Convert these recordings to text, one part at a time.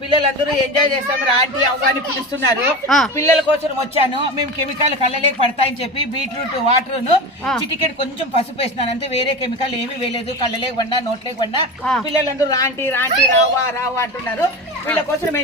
పిల్లలందరూ ఎంజాయ్ చేస్తాం ఆంటీ అవ్వని పిలుస్తున్నారు. పిల్లల కోసం వచ్చాను. మేము కెమికల్ కళ్ళలేక పడతాయని చెప్పి బీట్రూట్ వాటర్ ను చిటికెట్ కొంచెం పసుపు వేసినాను అంతే. వేరే కెమికల్ ఏమీ వేయలేదు. కళ్ళలేక పడినా నోట్లేక పడినా పిల్లలందరూ రాంటీ రాంటీ రావా రావా అంటున్నారు. వీళ్ళ కోసం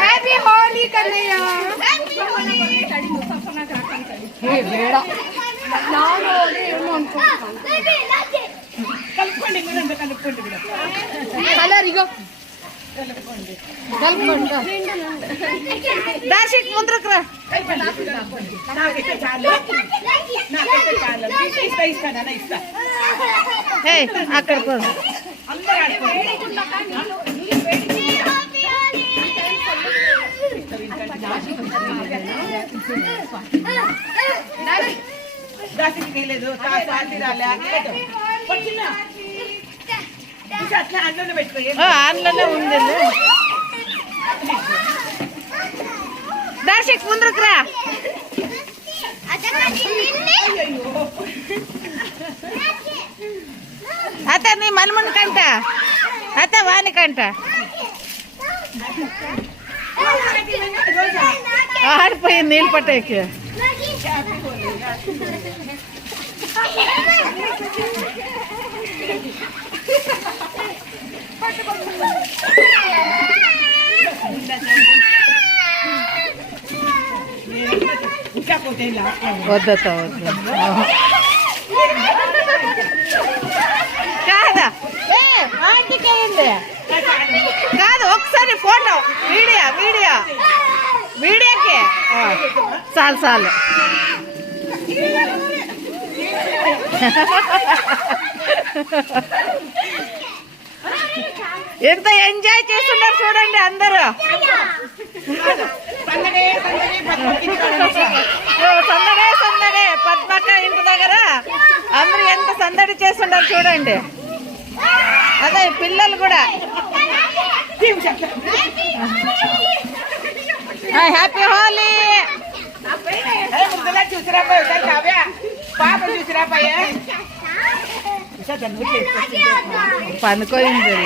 హ్యాపీ హోలీ కన్నయ్య. కలుపుకోండి కలుపుకోండి కలర్ ఇగో కలుపుకోండి. దర్శక్ ముందుకు రా. నాకైతే చాలు ఇస్తా. అక్కడ అందరూ ఆడుకోండి. దానికి లేదు అట్లా అందులోనే పెట్టుకో. అందులోనే ఉంది. దర్శక్ ముందుకు రా. అత్త నీ మల్ముని కంట అత్త వాని కంట ఆడిపోయింది నీళ్ళు పట్టేకి. వద్దత వద్దు కాదా కాదు ఒకసారి ఫోటో వీడియోకి చాలు ఎంత ఎంజాయ్ చేస్తున్నారు చూడండి అందరూ. సందడే పద్మక్క ఇంటి దగ్గర అందరూ ఎంత సందడి చేస్తున్నారు చూడండి. అదే పిల్లలు కూడా హ్యాపీ హోలీ. చూసిరా పాప చూసిరా పనుకోయింది.